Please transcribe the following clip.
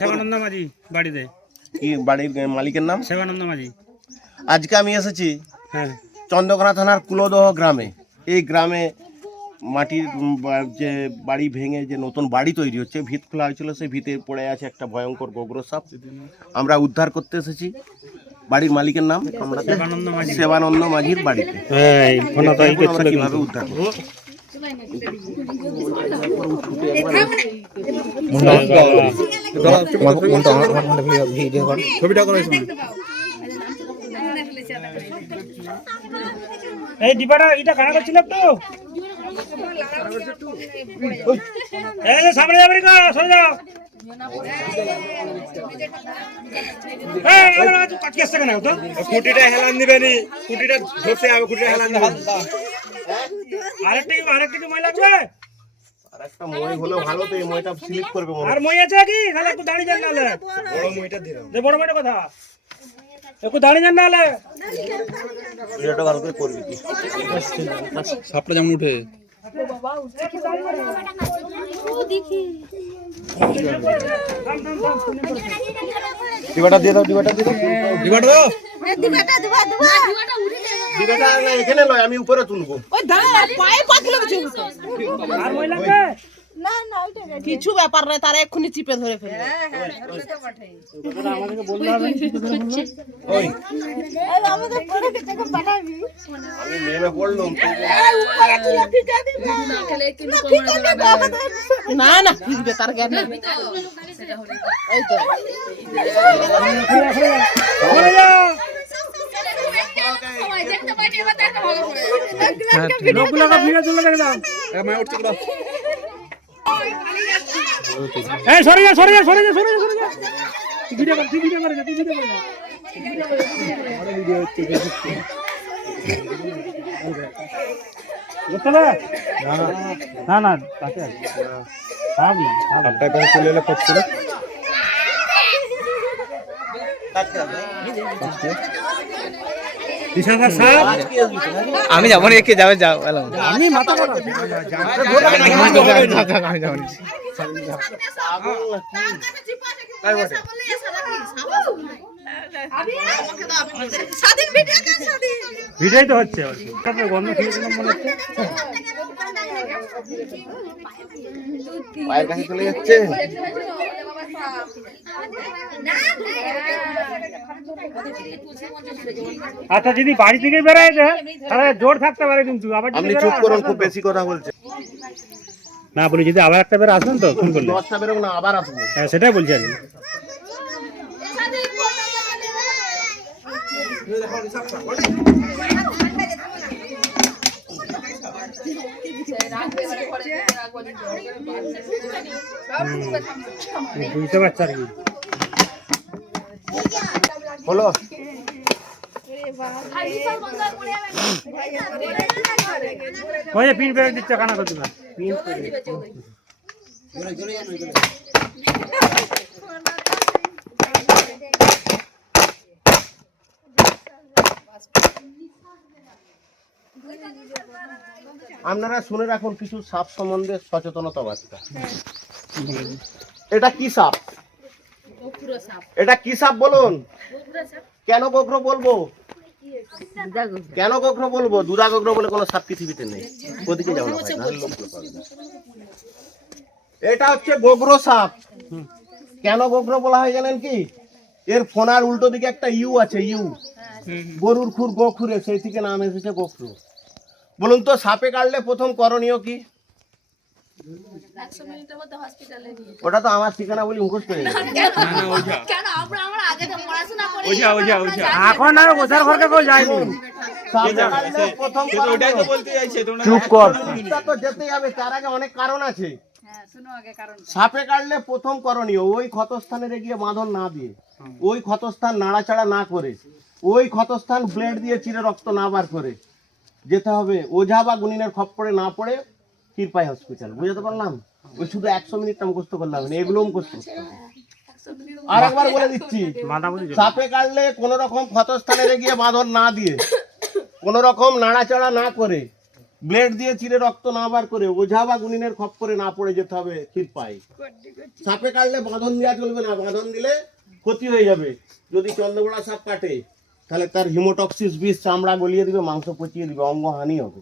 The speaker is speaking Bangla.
সেবানন্দ মাঝি বাড়িতে। কি বাড়ির মালিকের নাম? সেবানন্দ মাঝি। আজকে আমি এসেছি হ্যাঁ, চন্দ্রকোনা থানার কুলদহ গ্রামে। এই গ্রামে মাটির যে বাড়ি ভেঙে যে নতুন বাড়ি তৈরি হচ্ছে, ভিত খোলা হয়েছিল, সেই ভিতে পড়ে আছে একটা ভয়ঙ্কর গোগ্র সাপ। আমরা উদ্ধার করতে এসেছি। বাড়ির মালিকের নাম আমরা সেবানন্দ মাঝির বাড়িতে। আমরা কিভাবে উদ্ধার করব? ছবিটা করো। এই ডিবাটা এটা কানা করছিল একটু। এই যে সামনে যাবে কা সরে যাও। এই আমরা আজ কাট কেসে কেন তো? খুঁটিটা হেলান দিবেনি। খুঁটিটা ধসে যাবে, খুঁটিটা হেলান দিবে। আরেকটা কি মই লাগবে? আরেকটা মই হলো ভালো, তো এই মইটা স্লিপ করবে মনে। আর মই আছে কি? খালি একটু দাঁড়িয়ে যান নালে। বড় মইটা দিলাম। দে বড় মইটা কথা। একটু দাঁড়িয়ে যান নালে। ভিডিওটা ভালো করে করবি তুই। সাপটা যেমন উঠে ডিবাটা দিয়ে দাও, ডিবাটা দিয়ে দাও, ডিবাটা দাও। ডিবাটা না এখানে লয়, আমি উপরে তুলবো। ওই দাঁড়া পায়ে পাতলে কিছু আর মই লাগবে? না না ওইটা কিছু ব্যাপার নয়, তারা এক্ষুনি চিপে ধরে ফেলবে। আমাদেরকে বলতে হবে। ওই এই আমাদের পরে কিছু পাঠাবি। আমি নেমে পড়লাম তো। না না ফিরবে, তার জ্ঞান নেই। এই তো সরে যাও। লোকগুলোকে ফিরে চলে দেখে দাও। এই সরে যা, সরে যা, সরে যা, সরে যা, সরে যা। তুই ভিডিও কর, তুই ভিডিও করে যা, তুই ভিডিও করে যা। বুঝতে পারলে? না না কাছে আছে। সাবি সাবটা কোন চলে এলে পড়ছিল। বিশাল সাপ। আমি যাবো না, একে যাবে যাও। আমি মাথা বড়। আমি যাবো না। ভিডিওই তো হচ্ছে। তারপরে গন্ধ খেয়েছিলাম মনে হচ্ছে। পায়ের কাছে চলে যাচ্ছে। আচ্ছা যদি বাড়ি থেকে বেরোয় তাহলে জোর থাকতে পারে, কিন্তু আবার আপনি চুপ করুন, খুব বেশি কথা বলছেন। না বলি যদি আবার একটা বের আসবেন তো ফোন করলে। 10টা বেরোক না, আবার আসবো। হ্যাঁ সেটাই বলছি আর কি। বুঝতে পারছি আর কি। হলো ওই যে পিন পেয়ে দিচ্ছে কানা করতে না। আপনারা শুনে রাখুন কিছু সাপ সম্বন্ধে সচেতনতা বার্তা। এটা কি সাপ? এটা কি সাপ বলুন? কেন গোগ্র বলবো? কেন গোগ্র বলবো? দুধা গোগ্র বলে কোনো সাপ পৃথিবীতে নেই। ওদিকে যাও না ভাই, নাহলে লোকগুলো পাবে না। এটা হচ্ছে গোগ্র সাপ। কেন গোগ্র বলা হয় জানেন কি? এর ফোনার উল্টো দিকে একটা ইউ আছে, ইউ। গরুর খুর গোখুরে, সেই থেকে নাম এসেছে গোখরু। বলুন তো সাপে কাটলে প্রথম করণীয় কি? ওটা তো আমার ঠিকানা বলি মুখস্থ হয়ে গেছে। এখন আর ওঝার ঘরকে কেউ যায়নি। চুপ কর, তো যেতেই হবে, তার আগে অনেক কারণ আছে। সাপে কাটলে প্রথম করণীয় ওই ক্ষতস্থানে গিয়ে বাঁধন না দিয়ে, ওই ক্ষতস্থান নাড়াচাড়া না করে, ওই ক্ষতস্থান ব্লেড দিয়ে চিরে রক্ত না বার করে যেতে হবে ওঝা বা গুনিনের খপ্পরে না পড়ে ক্ষীরপাই হসপিটাল। বুঝতে পারলাম? ওই শুধু 100 মিনিটটা মুখস্থ করলাম না, এগুলো মুখস্থ করতে হবে। আর একবার বলে দিচ্ছি, সাপে কাটলে কোন রকম ক্ষতস্থানে গিয়ে বাঁধন না দিয়ে, কোন রকম নাড়াচাড়া না করে ব্লেড দিয়ে চিরে রক্ত না বার করে ওঝা বা গুনিনের খপ্পরে না পড়ে যেতে হবে ক্ষীরপাই। সাপে কাটলে বাঁধন দেওয়া চলবে না, বাঁধন দিলে ক্ষতি হয়ে যাবে। যদি চন্দ্রগোড়া সাপ কাটে তাহলে তার হিমোটক্সিস বিষ চামড়া গলিয়ে দিবে, মাংস পচিয়ে দিবে, অঙ্গহানি হবে।